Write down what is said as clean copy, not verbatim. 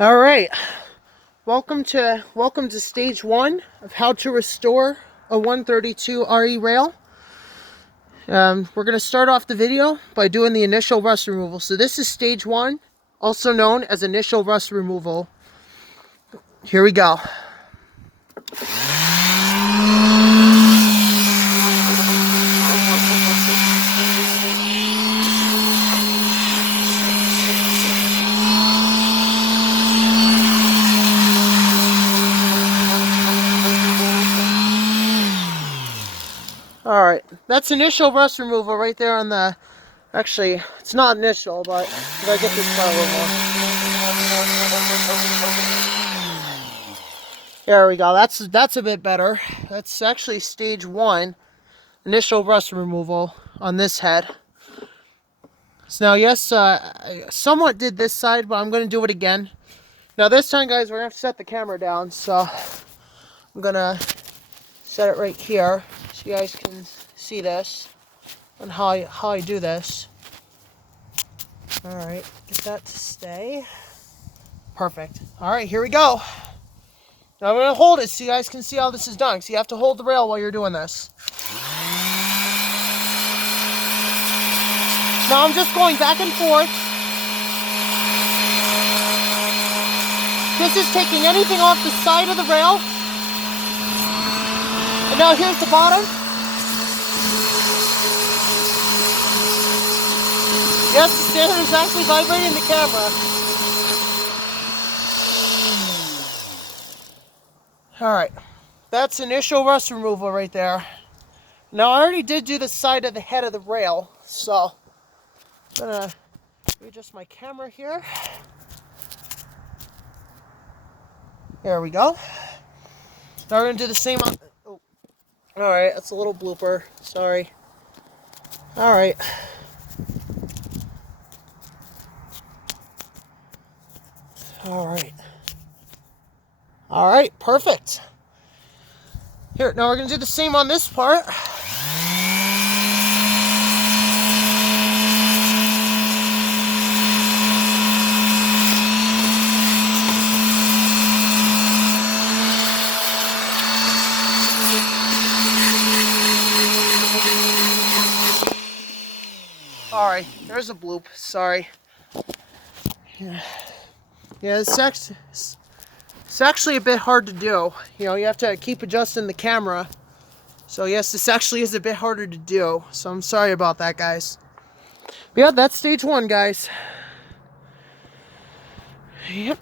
All right, welcome to stage one of how to restore a 132 RE rail. We're going to start off the video by doing the initial rust removal. So this is stage one, also known as initial rust removal. Here we go. All right, that's initial rust removal right there on the, actually, it's not initial, but I gotta get this part a little more. There we go, that's a bit better. That's actually stage one, initial rust removal on this head. So now, yes, I somewhat did this side, but I'm gonna do it again. Now this time, guys, we're gonna have to set the camera down, so I'm gonna set it right here so you guys can see this and how I do this. All right, get that to stay. Perfect. All right, here we go. Now I'm gonna hold it so you guys can see how this is done. So you have to hold the rail while you're doing this. Now I'm just going back and forth. This is taking anything off the side of the rail. And now here's the bottom. Yes, the standard is actually vibrating the camera. Alright, that's initial rust removal right there. Now I already did do the side of the head of the rail, so I'm gonna readjust my camera here. There we go. Now we're gonna do the same on... Oh. Alright, that's a little blooper. Sorry. Alright. Alright. Alright, perfect. Here, now we're going to do the same on this part. Alright, there's a bloop. Sorry. Yeah, it's actually a bit hard to do. You know, you have to keep adjusting the camera. So yes, this actually is a bit harder to do. So I'm sorry about that, guys. But yeah, that's stage one, guys. Yep.